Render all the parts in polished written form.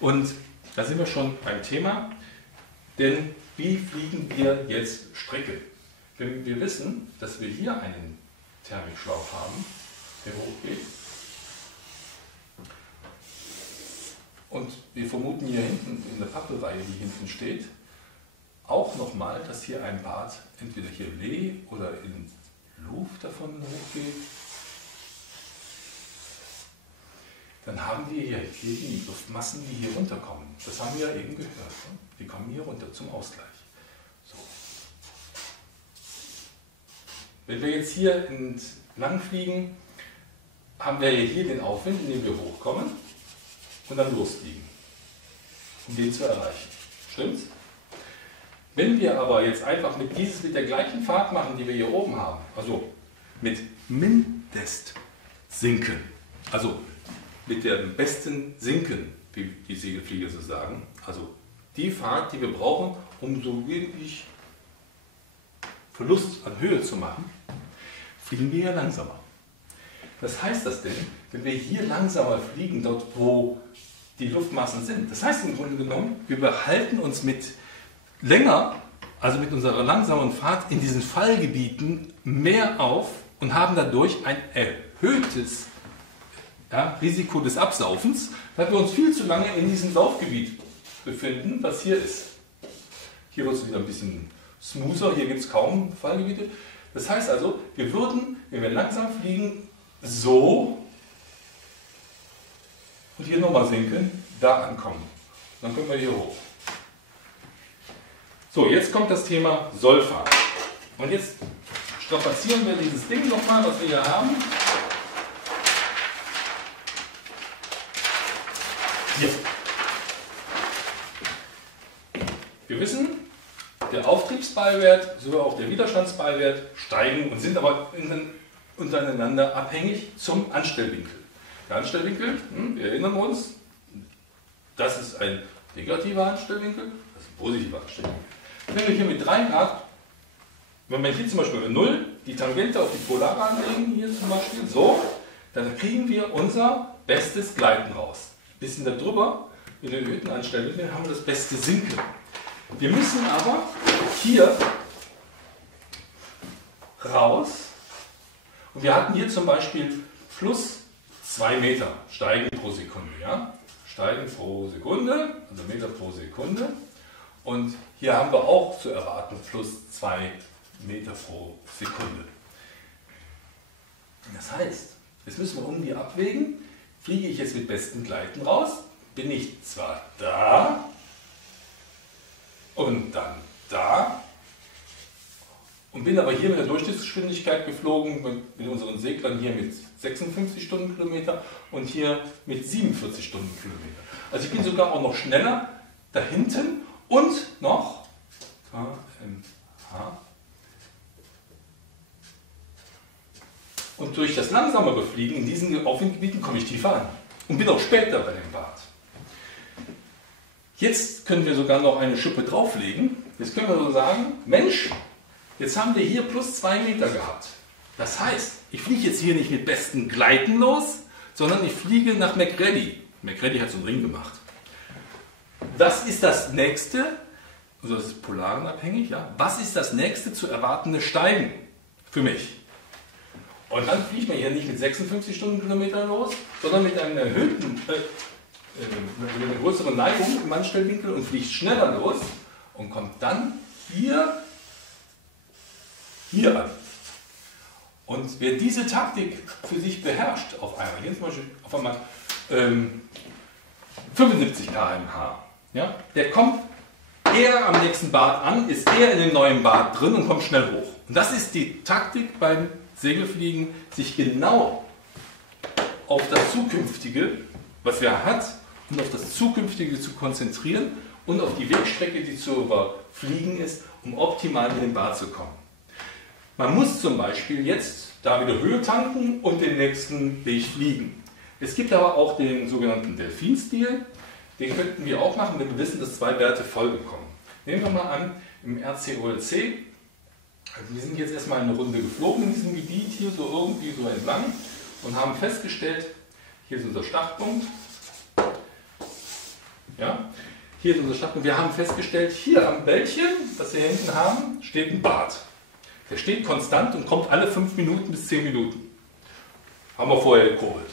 Und da sind wir schon beim Thema, denn wie fliegen wir jetzt Strecke? Wenn wir wissen, dass wir hier einen Thermikschlauch haben, der hochgeht, und wir vermuten hier hinten in der Pappelreihe, die hinten steht, auch nochmal, dass hier ein Bad entweder hier Lee oder in Luft davon hochgeht. Dann haben wir hier die Luftmassen, die hier runterkommen. Das haben wir ja eben gehört. Ne? Die kommen hier runter zum Ausgleich. So. Wenn wir jetzt hier entlang fliegen, haben wir hier den Aufwind, indem wir hochkommen und dann losfliegen, um den zu erreichen. Stimmt's? Wenn wir aber jetzt einfach mit der gleichen Fahrt machen, die wir hier oben haben, also mit Mindestsinken, also mit dem besten Sinken, wie die Segelflieger so sagen, also die Fahrt, die wir brauchen, um so wenig Verlust an Höhe zu machen, fliegen wir ja langsamer. Was heißt das denn, wenn wir hier langsamer fliegen, dort wo die Luftmassen sind? Das heißt im Grunde genommen, wir behalten uns also mit unserer langsamen Fahrt in diesen Fallgebieten mehr auf und haben dadurch ein erhöhtes Risiko des Absaufens, weil wir uns viel zu lange in diesem Saufgebiet befinden, was hier ist. Hier wird es wieder ein bisschen smoother, hier gibt es kaum Fallgebiete. Das heißt also, wir würden, wenn wir langsam fliegen, so und hier nochmal sinken, da ankommen. Dann können wir hier hoch. So, jetzt kommt das Thema Sollfahrt. Und jetzt strapazieren wir dieses Ding nochmal, was wir hier haben. Hier. Wir wissen, der Auftriebsballwert sowie auch der Widerstandsballwert steigen und sind aber untereinander abhängig zum Anstellwinkel. Der Anstellwinkel, wir erinnern uns, das ist ein negativer Anstellwinkel, das ist ein positiver Anstellwinkel. Wenn wir hier mit 3 Grad, wenn wir hier zum Beispiel mit 0 die Tangente auf die Polare anlegen, hier zum Beispiel, so, dann kriegen wir unser bestes Gleiten raus. Ein bisschen darüber, in den erhöhten Anstellwinkeln, haben wir das beste Sinken. Wir müssen aber hier raus, und wir hatten hier zum Beispiel plus 2 Meter Steigen pro Sekunde. Ja? Steigen pro Sekunde, also Meter pro Sekunde. Und hier haben wir auch zu erwarten plus 2 Meter pro Sekunde. Das heißt, jetzt müssen wir irgendwie abwägen, fliege ich jetzt mit bestem Gleiten raus, bin ich zwar da und dann da und bin aber hier mit der Durchschnittsgeschwindigkeit geflogen, mit unseren Seglern hier mit 56 Stundenkilometer und hier mit 47 Stundenkilometer. Also ich bin sogar auch noch schneller da hinten und noch kmh. Und durch das langsamere Fliegen in diesen Aufwindgebieten komme ich tiefer an und bin auch später bei dem Bad. Jetzt können wir sogar noch eine Schippe drauflegen. Jetzt können wir so sagen, Mensch, jetzt haben wir hier plus 2 Meter gehabt. Das heißt, ich fliege jetzt hier nicht mit besten Gleiten los, sondern ich fliege nach McReady. McReady hat so einen Ring gemacht. Was ist das nächste? Also das ist polarenabhängig. Ja? Was ist das nächste zu erwartende Steigen für mich? Und dann fliegt man hier nicht mit 56 Stundenkilometern los, sondern mit einer erhöhten, mit einer größeren Neigung im Anstellwinkel und fliegt schneller los und kommt dann hier an. Und wer diese Taktik für sich beherrscht, auf einmal, hier zum Beispiel auf einmal 75 km/h, ja, der kommt eher am nächsten Bad an, ist eher in dem neuen Bad drin und kommt schnell hoch. Und das ist die Taktik beim Segelfliegen, sich genau auf das Zukünftige, was er hat, und auf das Zukünftige zu konzentrieren und auf die Wegstrecke, die zu überfliegen ist, um optimal in den Bad zu kommen. Man muss zum Beispiel jetzt da wieder Höhe tanken und den nächsten Weg fliegen. Es gibt aber auch den sogenannten Delfinstil, den könnten wir auch machen, wenn wir wissen, dass 2 Werte vollgekommen. Nehmen wir mal an, im RCOLC, also wir sind jetzt erstmal eine Runde geflogen in diesem Gebiet hier so irgendwie so entlang und haben festgestellt, hier ist unser Startpunkt. Ja? Hier ist unsere Stadt und wir haben festgestellt, hier am Bällchen, das wir hier hinten haben, steht ein Bad. Der steht konstant und kommt alle 5 Minuten bis 10 Minuten. Haben wir vorher gekurbelt.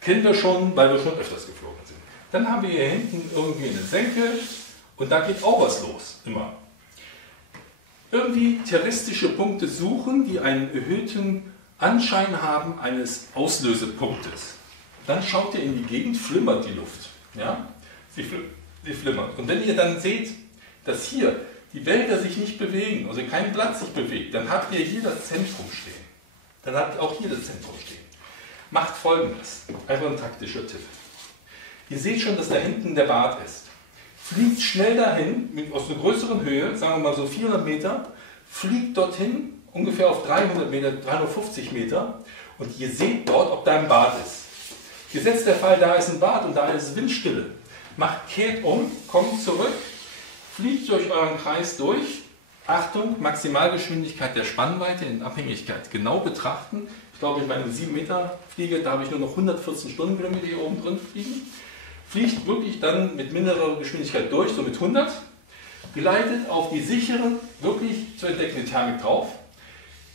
Kennen wir schon, weil wir schon öfters geflogen sind. Dann haben wir hier hinten irgendwie eine Senke und da geht auch was los, immer. Irgendwie terrestische Punkte suchen, die einen erhöhten Anschein haben eines Auslösepunktes. Dann schaut ihr in die Gegend, flimmert die Luft. Ja? Sie flimmert. Und wenn ihr dann seht, dass hier die Wälder sich nicht bewegen, also kein Blatt sich bewegt, dann habt ihr hier das Zentrum stehen. Dann habt ihr auch hier das Zentrum stehen. Macht Folgendes, einfach ein taktischer Tipp. Ihr seht schon, dass da hinten der Bad ist. Fliegt schnell dahin, aus einer größeren Höhe, sagen wir mal so 400 Meter, fliegt dorthin, ungefähr auf 300 Meter, 350 Meter und ihr seht dort, ob da ein Bad ist. Gesetzt der Fall, da ist ein Bad und da ist Windstille. Kehrt um, kommt zurück, fliegt durch euren Kreis durch. Achtung, Maximalgeschwindigkeit der Spannweite in Abhängigkeit genau betrachten. Ich glaube, bei einem 7 Meter Fliege darf ich nur noch 114 Stundenkilometer hier oben drin fliegen. Fliegt wirklich dann mit mittlerer Geschwindigkeit durch, so mit 100. Gleitet auf die sichere, wirklich zu entdeckende Thermik drauf.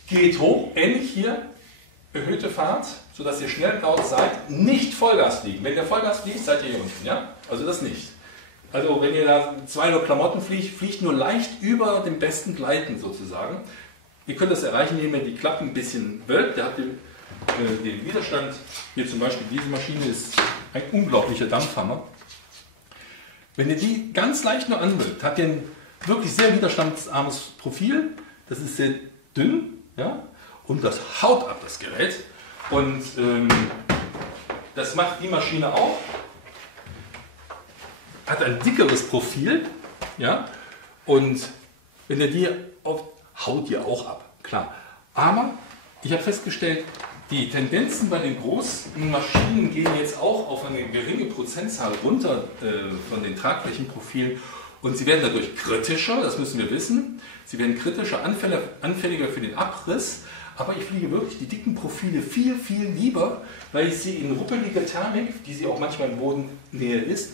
Geht hoch, ähnlich hier, erhöhte Fahrt, sodass ihr schnell laut seid. Nicht Vollgas fliegen. Wenn ihr Vollgas fliegt, seid ihr hier unten. Ja? Also das nicht. Also wenn ihr da 200 Klamotten fliegt, fliegt nur leicht über dem besten Gleiten sozusagen. Ihr könnt das erreichen, indem ihr die Klappen ein bisschen wölbt. Da habt ihr den Widerstand. Hier zum Beispiel diese Maschine ist ein unglaublicher Dampfhammer. Wenn ihr die ganz leicht nur anwölbt, habt ihr ein wirklich sehr widerstandsarmes Profil. Das ist sehr dünn, ja? Und das haut ab, das Gerät. Und das macht die Maschine auch. Hat ein dickeres Profil, ja, und wenn ihr die haut ihr auch ab, klar. Aber ich habe festgestellt, die Tendenzen bei den großen Maschinen gehen jetzt auch auf eine geringe Prozentzahl runter von den Tragflächenprofilen und sie werden dadurch kritischer, das müssen wir wissen. Sie werden kritischer, anfälliger für den Abriss, aber ich fliege wirklich die dicken Profile viel, viel lieber, weil ich sie in ruppeliger Thermik, die sie auch manchmal in Bodennähe ist,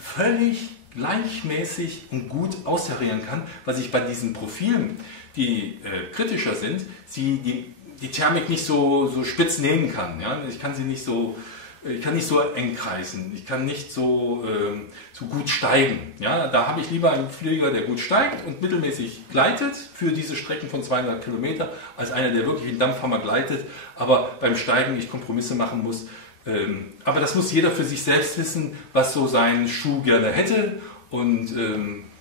völlig gleichmäßig und gut austarieren kann, was ich bei diesen Profilen, die kritischer sind, die Thermik nicht so spitz nehmen kann. Ja? Ich kann nicht so eng kreisen, ich kann nicht so gut steigen. Ja? Da habe ich lieber einen Flieger, der gut steigt und mittelmäßig gleitet für diese Strecken von 200 Kilometer, als einer, der wirklich wie ein Dampfhammer gleitet, aber beim Steigen ich Kompromisse machen muss. Aber das muss jeder für sich selbst wissen, was so sein Schuh gerne hätte. Und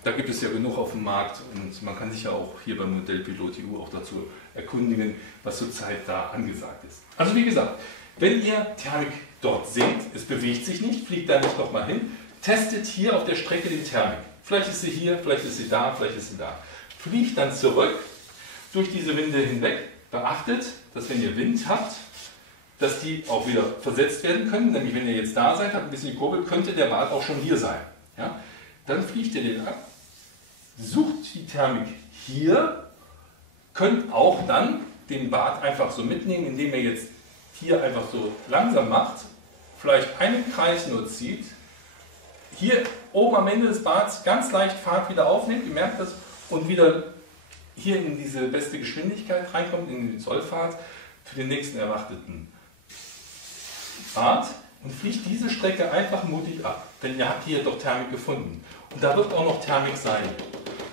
da gibt es ja genug auf dem Markt. Und man kann sich ja auch hier beim Modell Pilot EU auch dazu erkundigen, was zurzeit da angesagt ist. Also wie gesagt, wenn ihr Thermik dort seht, es bewegt sich nicht, fliegt da nicht nochmal hin, testet hier auf der Strecke die Thermik. Vielleicht ist sie hier, vielleicht ist sie da, vielleicht ist sie da. Fliegt dann zurück durch diese Winde hinweg. Beachtet, dass wenn ihr Wind habt, dass die auch wieder versetzt werden können, nämlich wenn ihr jetzt da seid, habt ein bisschen gekurbelt, könnte der Bad auch schon hier sein. Ja? Dann fliegt ihr den ab, sucht die Thermik hier, könnt auch dann den Bad einfach so mitnehmen, indem ihr jetzt hier einfach so langsam macht, vielleicht einen Kreis nur zieht, hier oben am Ende des Bads ganz leicht Fahrt wieder aufnimmt, ihr merkt das, und wieder hier in diese beste Geschwindigkeit reinkommt, in die Zollfahrt, für den nächsten erwarteten Bad und fliegt diese Strecke einfach mutig ab, denn ihr habt hier doch Thermik gefunden. Und da wird auch noch Thermik sein,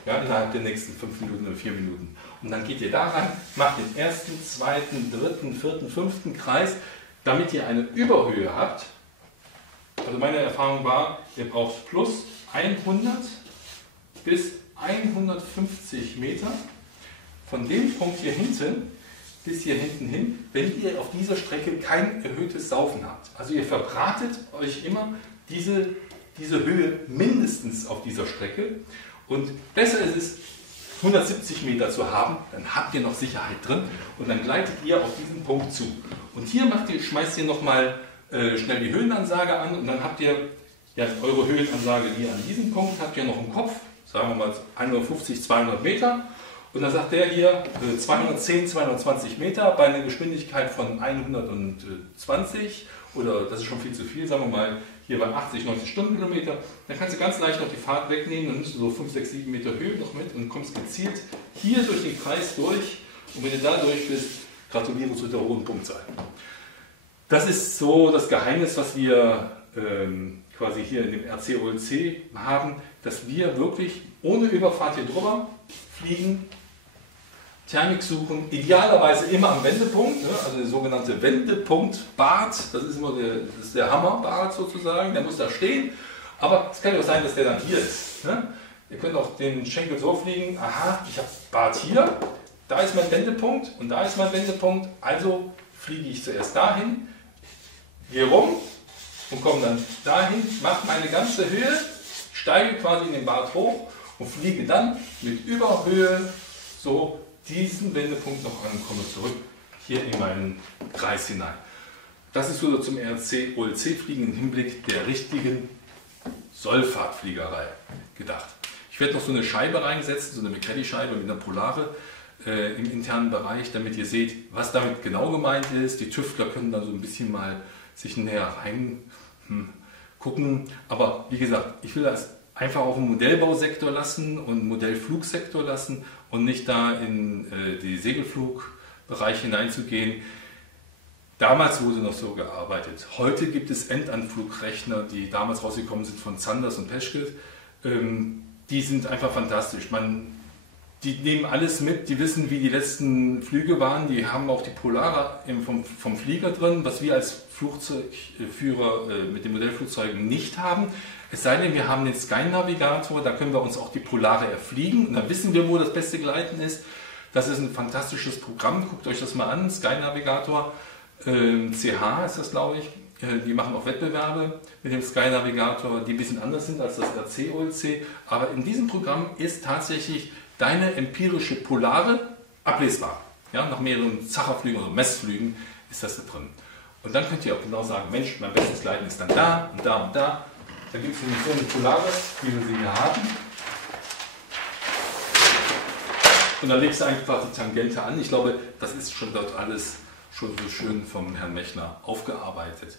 ja, innerhalb der nächsten 5 Minuten oder 4 Minuten. Und dann geht ihr da rein, macht den ersten, zweiten, dritten, vierten, fünften Kreis, damit ihr eine Überhöhe habt. Also meine Erfahrung war, ihr braucht plus 100 bis 150 Meter von dem Punkt hier hinten bis hier hinten hin, wenn ihr auf dieser Strecke kein erhöhtes Saufen habt. Also ihr verbratet euch immer diese Höhe mindestens auf dieser Strecke und besser ist es, 170 Meter zu haben, dann habt ihr noch Sicherheit drin und dann gleitet ihr auf diesen Punkt zu. Und hier schmeißt ihr nochmal schnell die Höhenansage an und dann habt ihr ja, eure Höhenansage hier an diesem Punkt, habt ihr noch im Kopf, sagen wir mal 150, 200 Meter. Und dann sagt der hier 210, 220 Meter bei einer Geschwindigkeit von 120 oder das ist schon viel zu viel, sagen wir mal hier bei 80, 90 Stundenkilometer, dann kannst du ganz leicht noch die Fahrt wegnehmen, dann nimmst du so 5, 6, 7 Meter Höhe noch mit und kommst gezielt hier durch den Kreis durch. Und wenn du da durch bist, gratuliere zu der hohen Punktzahl. Das ist so das Geheimnis, was wir quasi hier in dem RC-OLC haben, dass wir wirklich ohne Überfahrt hier drüber fliegen, Thermik suchen, idealerweise immer am Wendepunkt, ne? Also der sogenannte Wendepunkt-Bart, das ist immer der Hammerbart sozusagen, der muss da stehen, aber es kann ja auch sein, dass der dann hier ist. Ne? Ihr könnt auch den Schenkel so fliegen, aha, ich habe Bart hier, da ist mein Wendepunkt und da ist mein Wendepunkt, also fliege ich zuerst dahin, gehe rum und komme dann dahin, mache meine ganze Höhe, steige quasi in den Bart hoch und fliege dann mit Überhöhe so diesen Wendepunkt noch an und komme zurück hier in meinen Kreis hinein. Das ist so zum RC-OLC-Fliegen im Hinblick der richtigen Sollfahrtfliegerei gedacht. Ich werde noch so eine Scheibe reinsetzen, so eine McCready-Scheibe mit einer Polare im internen Bereich, damit ihr seht, was damit genau gemeint ist. Die Tüftler können da so ein bisschen mal sich näher rein gucken. Aber wie gesagt, ich will das einfach auf den Modellbausektor lassen und Modellflugsektor lassen und nicht da in die Segelflugbereiche hineinzugehen. Damals wurde noch so gearbeitet. Heute gibt es Endanflugrechner, die damals rausgekommen sind von Zanders und Peschke. Die sind einfach fantastisch. Die nehmen alles mit, die wissen, wie die letzten Flüge waren, die haben auch die Polare vom Flieger drin, was wir als Flugzeugführer mit den Modellflugzeugen nicht haben. Es sei denn, wir haben den Sky-Navigator, da können wir uns auch die Polare erfliegen und dann wissen wir, wo das beste Gleiten ist. Das ist ein fantastisches Programm, guckt euch das mal an, Sky-Navigator, CH ist das, glaube ich. Die machen auch Wettbewerbe mit dem Sky-Navigator, die ein bisschen anders sind als das RC-OLC, aber in diesem Programm ist tatsächlich deine empirische Polare ablesbar. Ja, nach mehreren Zacherflügen oder Messflügen ist das da drin. Und dann könnt ihr auch genau sagen, Mensch, mein bestes Gleiten ist dann da und da und da. Dann gibt es nämlich so eine Polare, wie wir sie hier haben. Und dann legst du einfach die Tangente an. Ich glaube, das ist schon dort alles schon so schön vom Herrn Mechner aufgearbeitet.